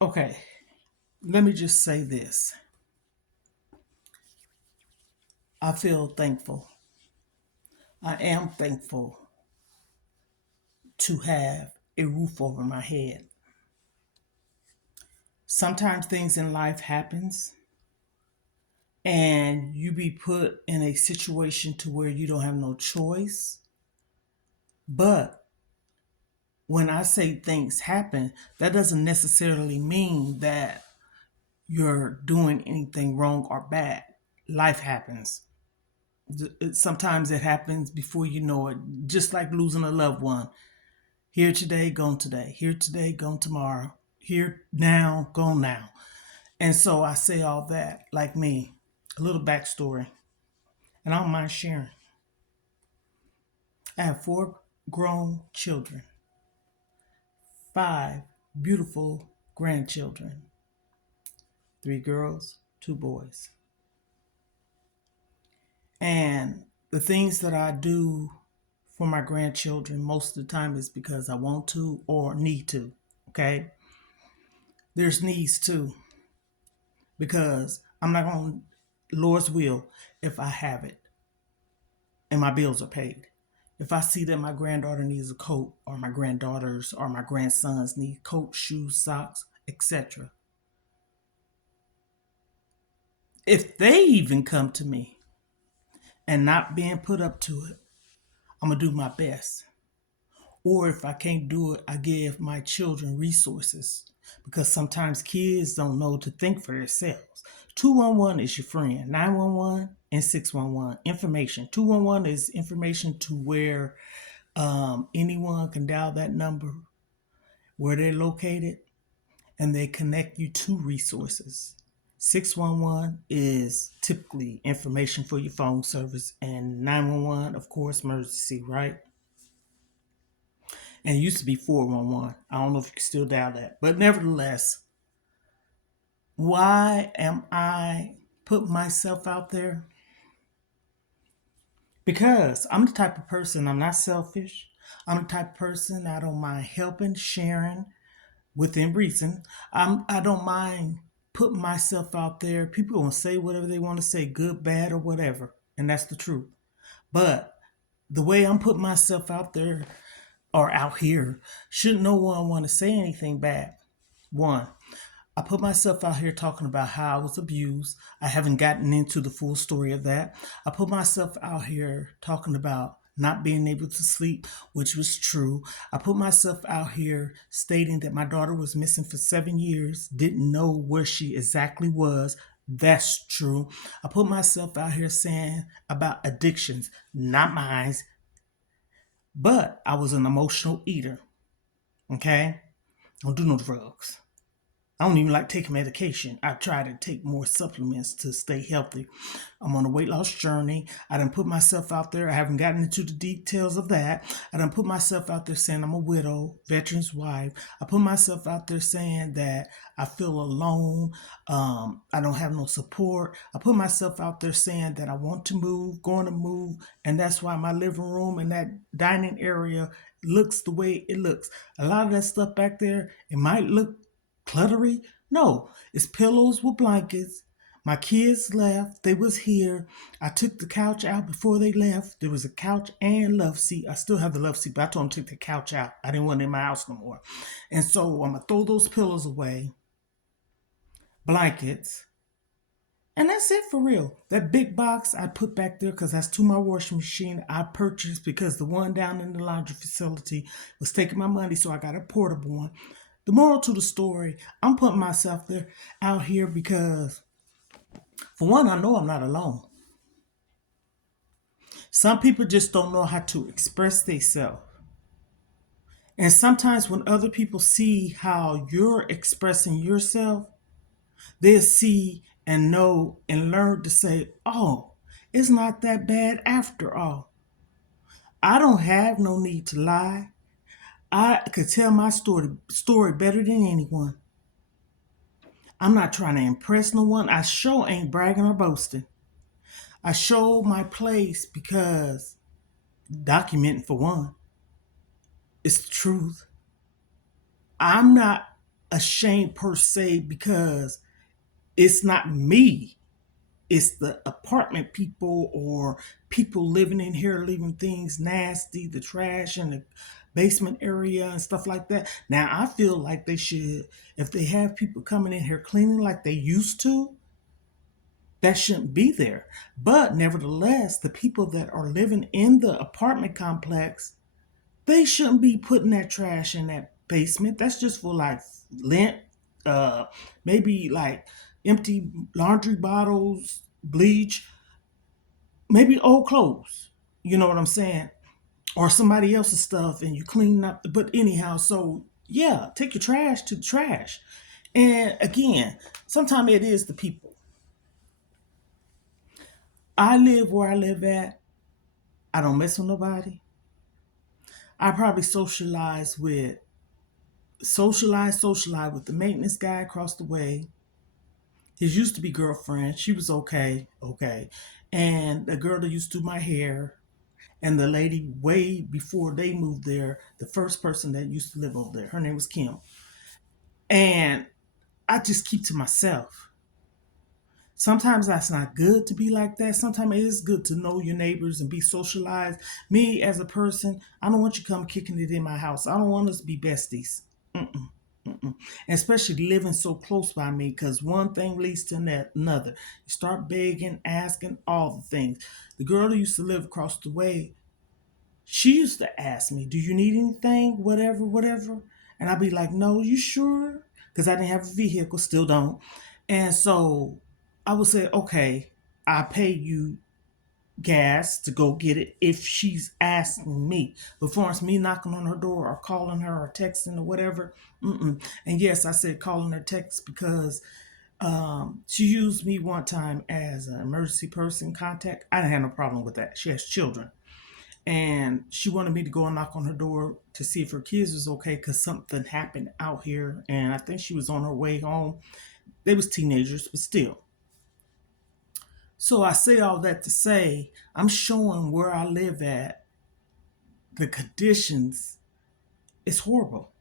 Okay, let me just say this. I feel thankful. I am thankful to have a roof over my head. Sometimes things in life happens and you be put in a situation to where you don't have no choice. But when I say things happen, that doesn't necessarily mean that you're doing anything wrong or bad. Life happens. Sometimes it happens before you know it, just like losing a loved one. Here today, gone today. Here today, gone tomorrow. Here now, gone now. And so I say all that, like me, a little backstory, and I don't mind sharing. I have four grown children, five beautiful grandchildren, three girls, two boys. And the things that I do for my grandchildren most of the time is because I want to or need to. Okay. There's needs too, because I'm not going to, Lord's will, if I have it and my bills are paid. If I see that my granddaughter needs a coat, or my granddaughters or my grandsons need coats, shoes, socks, etc. If they even come to me and not being put up to it, I'm going to do my best. Or if I can't do it, I give my children resources, because sometimes kids don't know to think for themselves. 211 is your friend, 911 and 611. Information. 211 is information to where anyone can dial that number, where they're located, and they connect you to resources. 611 is typically information for your phone service, and 911, of course, emergency, right? And it used to be 411. I don't know if you can still dial that. But nevertheless, why am I putting myself out there? Because I'm the type of person, I'm not selfish. I'm the type of person I don't mind helping, sharing within reason. I don't mind putting myself out there. People gonna say whatever they want to say, good, bad, or whatever. And that's the truth. But the way I'm putting myself out there or out here, should no one want to say anything bad. One, I put myself out here talking about how I was abused. I haven't gotten into the full story of that. I put myself out here talking about not being able to sleep, which was true. I put myself out here stating that my daughter was missing for 7 years, didn't know where she exactly was. That's true. I put myself out here saying about addictions, not mine, but I was an emotional eater. Okay? Don't do no drugs. I don't even like taking medication. I try to take more supplements to stay healthy. I'm on a weight loss journey. I done put myself out there. I haven't gotten into the details of that. I done put myself out there saying I'm a widow, veteran's wife. I put myself out there saying that I feel alone. I don't have no support. I put myself out there saying that I want to move, going to move, and that's why my living room and that dining area looks the way it looks. A lot of that stuff back there, it might look cluttery. No, it's pillows with blankets. My kids left. They was here. I took the couch out before they left. There was a couch and love seat. I still have the love seat, but I told them to take the couch out. I didn't want it in my house no more. And so I'm gonna throw those pillows away, blankets, and that's it for real. That big box I put back there because that's to my washing machine I purchased because the one down in the laundry facility was taking my money, so I got a portable one. The moral to the story, I'm putting myself there out here because, for one, I know I'm not alone. Some people just don't know how to express themselves. And sometimes when other people see how you're expressing yourself, they'll see and know and learn to say, oh, it's not that bad after all. I don't have no need to lie. I could tell my story better than anyone. I'm not trying to impress no one. I sure ain't bragging or boasting. I show my place because documenting for one, it's the truth. I'm not. ashamed per se because it's not me. It's the apartment people or people living in here leaving things nasty, the trash in the basement area and stuff like that. Now I feel like they should, if they have people coming in here cleaning like they used to, that shouldn't be there. But nevertheless, the people that are living in the apartment complex, they shouldn't be putting that trash in that basement. That's just for like lint, uh, maybe like empty laundry bottles, bleach, maybe old clothes. You know what I'm saying? Or somebody else's stuff and you clean up. But anyhow, so yeah, take your trash to the trash. And again, sometimes it is the people. I live where I live at. I don't mess with nobody. I probably socialize with the maintenance guy across the way. His used to be girlfriend. She was okay. And the girl that used to do my hair, and the lady way before they moved there, the first person that used to live over there, her name was Kim. And I just keep to myself. Sometimes that's not good to be like that. Sometimes it is good to know your neighbors and be socialized. Me as a person, I don't want you come kicking it in my house. I don't want us to be besties. Mm-mm, mm-mm. And especially living so close by me, because one thing leads to another. You start begging, asking, all the things. The girl who used to live across the way, she used to ask me, "Do you need anything? Whatever, whatever." And I'd be like, "No, you sure?" Because I didn't have a vehicle, still don't. And so I would say, "Okay, I pay you gas to go get it if she's asking me." Before it's me knocking on her door or calling her or texting or whatever. Mm-mm. And yes, I said calling her text because she used me one time as an emergency person contact. I didn't have no problem with that. She has children, and she wanted me to go and knock on her door to see if her kids was okay because something happened out here, and I think she was on her way home. They was teenagers, but still. So I say all that to say I'm showing where I live at. The conditions is horrible.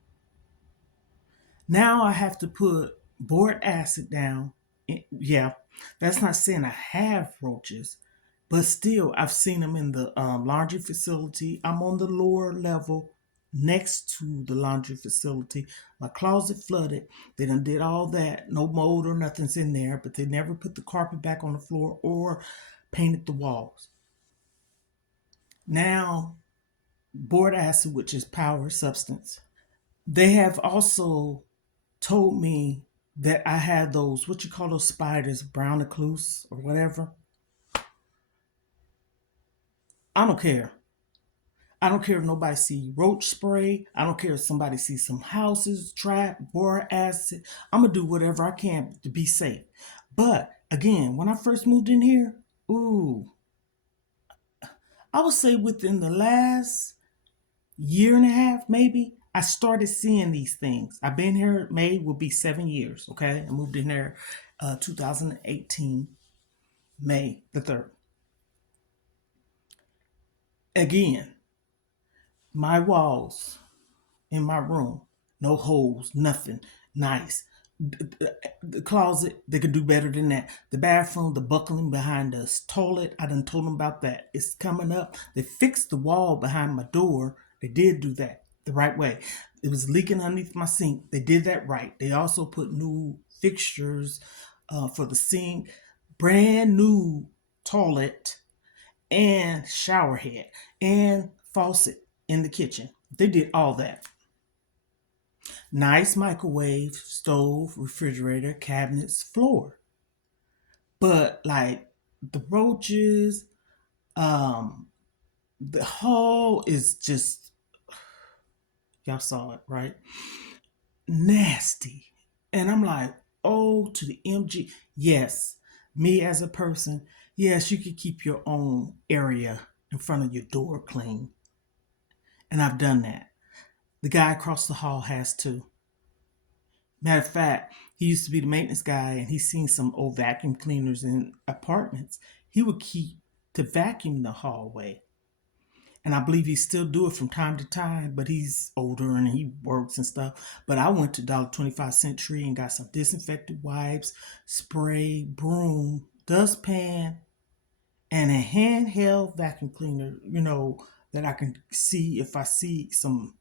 Now I have to put boric acid down. Yeah, that's not saying I have roaches, but still, I've seen them in the laundry facility. I'm on the lower level next to the laundry facility. My closet flooded. They done did all that. No mold or nothing's in there, but they never put the carpet back on the floor or painted the walls. Now, boric acid, which is power substance, they have also told me that I had those, what you call those spiders, brown recluse or whatever. I don't care. I don't care if nobody see roach spray. I don't care if somebody sees some houses trapped, boric acid. I'm gonna do whatever I can to be safe. But again, when I first moved in here, ooh, I would say within the last year and a half, maybe, I started seeing these things. I've been here, May will be 7 years, okay? I moved in there 2018, May the 3rd. Again, my walls in my room, no holes, nothing, nice. The closet, they could do better than that. The bathroom, the buckling behind the toilet, I done told them about that. It's coming up. They fixed the wall behind my door. They did do that the right way. It was leaking underneath my sink. They did that right. They also put new fixtures for the sink, brand new toilet and shower head and faucet in the kitchen. They did all that. Nice microwave, stove, refrigerator, cabinets, floor. But like the roaches, um, the hall is just, y'all saw it, right? Nasty. And I'm like, oh, to the MG. Yes, me as a person, yes, you could keep your own area in front of your door clean. And I've done that. The guy across the hall has too. Matter of fact, he used to be the maintenance guy and he's seen some old vacuum cleaners in apartments. He would keep to vacuum the hallway. And I believe he still do it from time to time, but he's older and he works and stuff. But I went to $1.25 Century and got some disinfectant wipes, spray, broom, dustpan, and a handheld vacuum cleaner, that I can see if I see some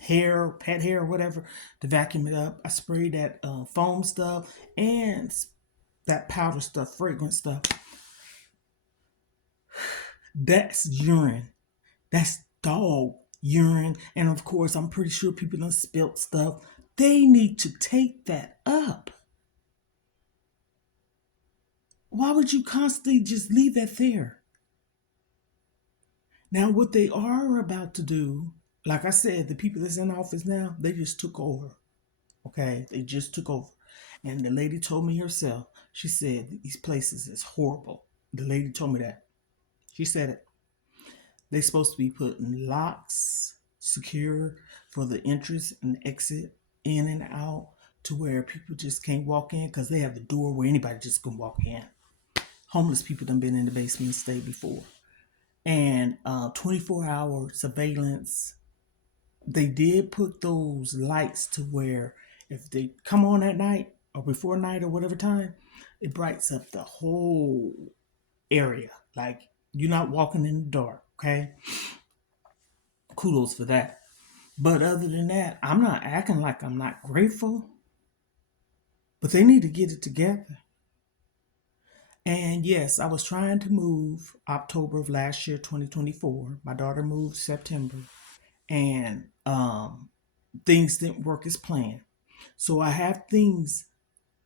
hair, pet hair, or whatever, to vacuum it up. I spray that foam stuff and that powder stuff, fragrance stuff. That's urine. That's dog urine. And of course, I'm pretty sure people done spilt stuff. They need to take that up. Why would you constantly just leave that there? Now, what they are about to do, like I said, the people that's in office now, they just took over. Okay, they just took over. And the lady told me herself, she said, these places is horrible. The lady told me that. She said it. They're supposed to be putting locks, secure for the entrance and exit, in and out, to where people just can't walk in because they have the door where anybody just can walk in. Homeless people done been in the basement and stayed before. And 24-hour surveillance. They did put those lights to where if they come on at night or before night or whatever time, it brights up the whole area. Like you're not walking in the dark, okay? Kudos for that. But other than that, I'm not acting like I'm not grateful. But they need to get it together. And yes, I was trying to move October of last year, 2024. My daughter moved September. And things didn't work as planned. So I have things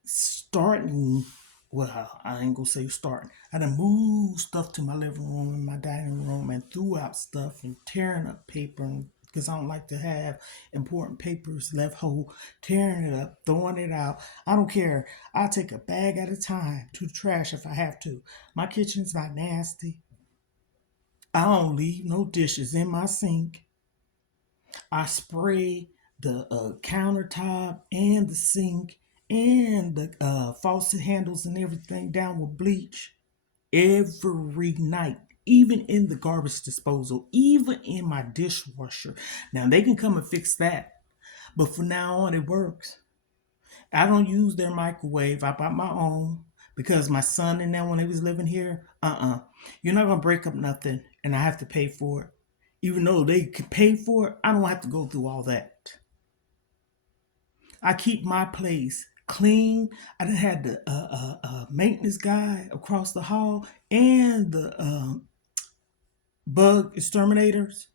starting. Well, I ain't gonna say starting. I done moved stuff to my living room and my dining room and threw out stuff and tearing up paper because I don't like to have important papers left whole, tearing it up, throwing it out. I don't care. I'll take a bag at a time to the trash if I have to. My kitchen's not nasty. I don't leave no dishes in my sink. I spray the countertop and the sink and the faucet handles and everything down with bleach every night, even in the garbage disposal, even in my dishwasher. Now they can come and fix that, but from now on it works. I don't use their microwave. I bought my own because my son and them when they was living here, you're not gonna break up nothing and I have to pay for it. Even though they can pay for it, I don't have to go through all that. I keep my place clean. I done had the maintenance guy across the hall and the bug exterminators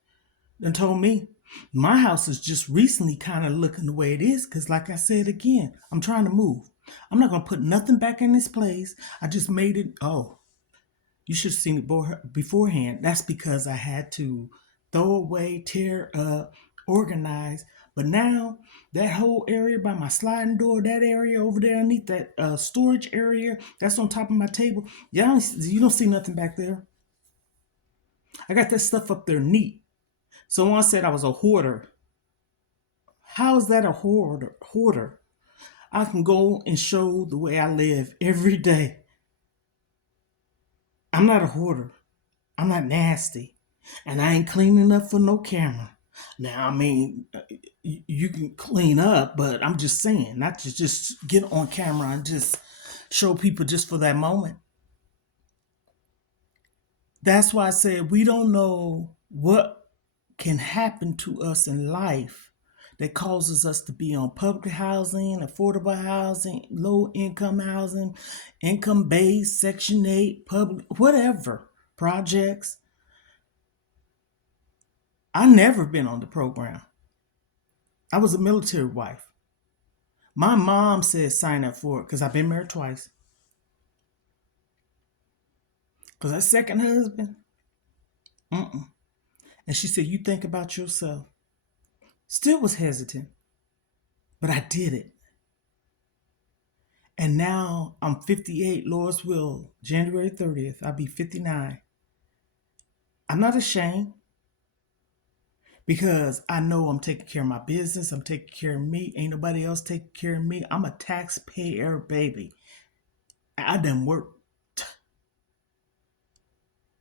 done told me my house is just recently kind of looking the way it is because, like I said again, I'm trying to move. I'm not going to put nothing back in this place. I just made it. Oh, you should have seen it beforehand. That's because I had to throw away, tear up, organize. But now that whole area by my sliding door, that area over there underneath that storage area, that's on top of my table. You don't see nothing back there. I got that stuff up there neat. Someone said I was a hoarder. How is that a hoarder? I can go and show the way I live every day. I'm not a hoarder. I'm not nasty. And I ain't cleaning up for no camera. Now, I mean, you can clean up, but I'm just saying, not to just get on camera and just show people just for that moment. That's why I said we don't know what can happen to us in life that causes us to be on public housing, affordable housing, low income housing, income based, Section 8, public, whatever, projects. I never been on the program. I was a military wife. My mom said sign up for it because I've been married twice. Because her second husband, and she said, you think about yourself. Still was hesitant, but I did it. And now I'm 58, Lord's will, January 30th. I'll be 59. I'm not ashamed because I know I'm taking care of my business. I'm taking care of me. Ain't nobody else taking care of me. I'm a taxpayer baby. I done worked.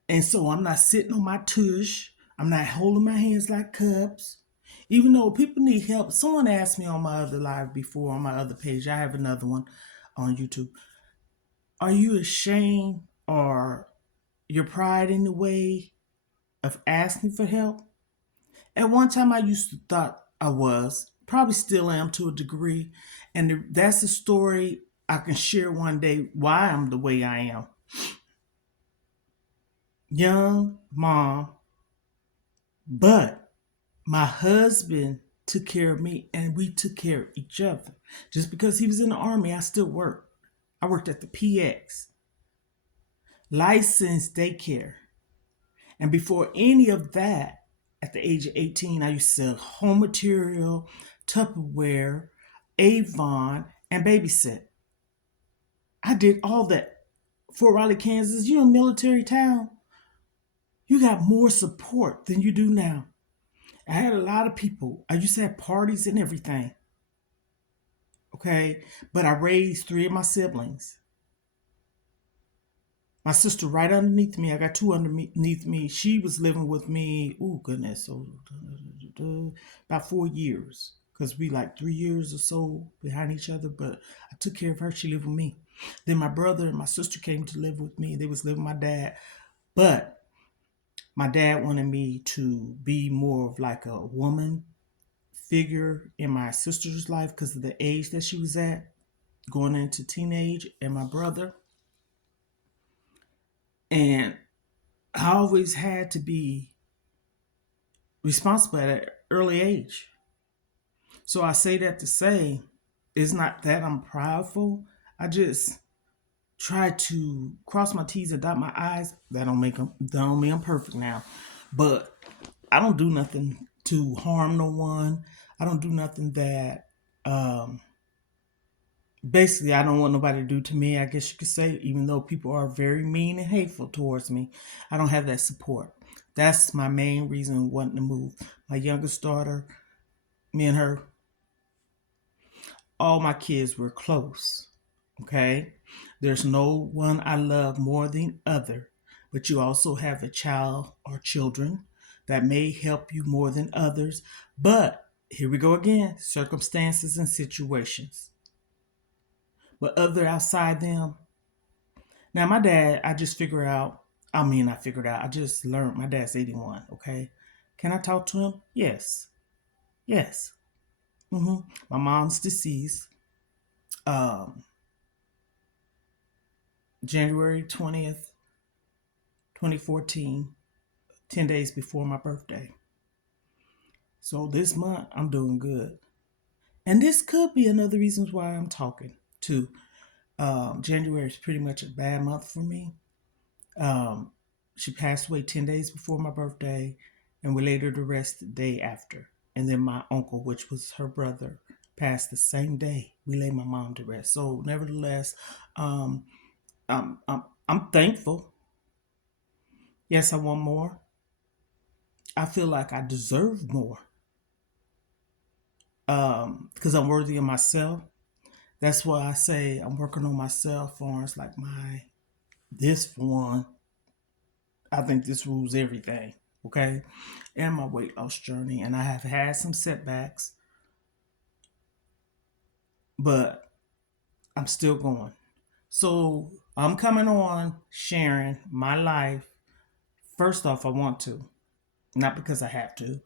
And so I'm not sitting on my tush. I'm not holding my hands like cups. Even though people need help. Someone asked me on my other live before, on my other page, I have another one on YouTube. Are you ashamed or your pride in the way of asking for help? At one time, I used to thought I was, probably still am to a degree, and that's a story I can share one day why I'm the way I am. Young mom, but my husband took care of me, and we took care of each other. Just because he was in the army, I still worked. I worked at the PX, licensed daycare. And before any of that, at the age of 18, I used to sell home material, Tupperware, Avon, and babysit. I did all that. Fort Riley, Kansas, you're a military town. You got more support than you do now. I had a lot of people. I used to have parties and everything. Okay. But I raised three of my siblings. My sister right underneath me. I got two underneath me. She was living with me. Oh goodness, so about 4 years, because we like 3 years or so behind each other. But I took care of her. She lived with me. Then my brother and my sister came to live with me. They was living with my dad, but my dad wanted me to be more of like a woman figure in my sister's life because of the age that she was at, going into teenage, and my brother. And I always had to be responsible at an early age. So I say that to say it's not that I'm prideful. I just try to cross my T's and dot my I's. That don't mean I'm perfect now. But I don't do nothing to harm no one. I don't do nothing that basically I don't want nobody to do to me, I guess you could say, even though people are very mean and hateful towards me. I don't have that support. That's my main reason wanting to move. My youngest daughter, me and her, all my kids were close. Okay? There's no one I love more than other, but you also have a child or children that may help you more than others. But here we go again, circumstances and situations. But other outside them, now, my dad, I just figured out, I figured out, I just learned my dad's 81, okay? Can I talk to him? Yes. Yes. My mom's deceased um, January 20th, 2014, 10 days before my birthday. So this month, I'm doing good. And this could be another reason why I'm talking, too. January is pretty much a bad month for me. Um, she passed away 10 days before my birthday, and we laid her to rest the day after. And then my uncle, which was her brother, passed the same day we laid my mom to rest. So, nevertheless, um, I'm thankful. Yes, I want more. I feel like I deserve more because I'm worthy of myself. That's why I say I'm working on myself. For it's like this one, I think this rules everything. Okay, and my weight loss journey, and I have had some setbacks, but I'm still going. So I'm coming on sharing my life. First off, I want to, not because I have to,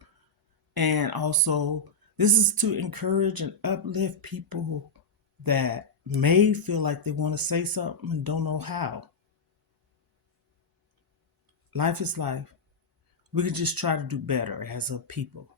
and also this is to encourage and uplift people that may feel like they want to say something and don't know how. Life is life. We could just try to do better as a people.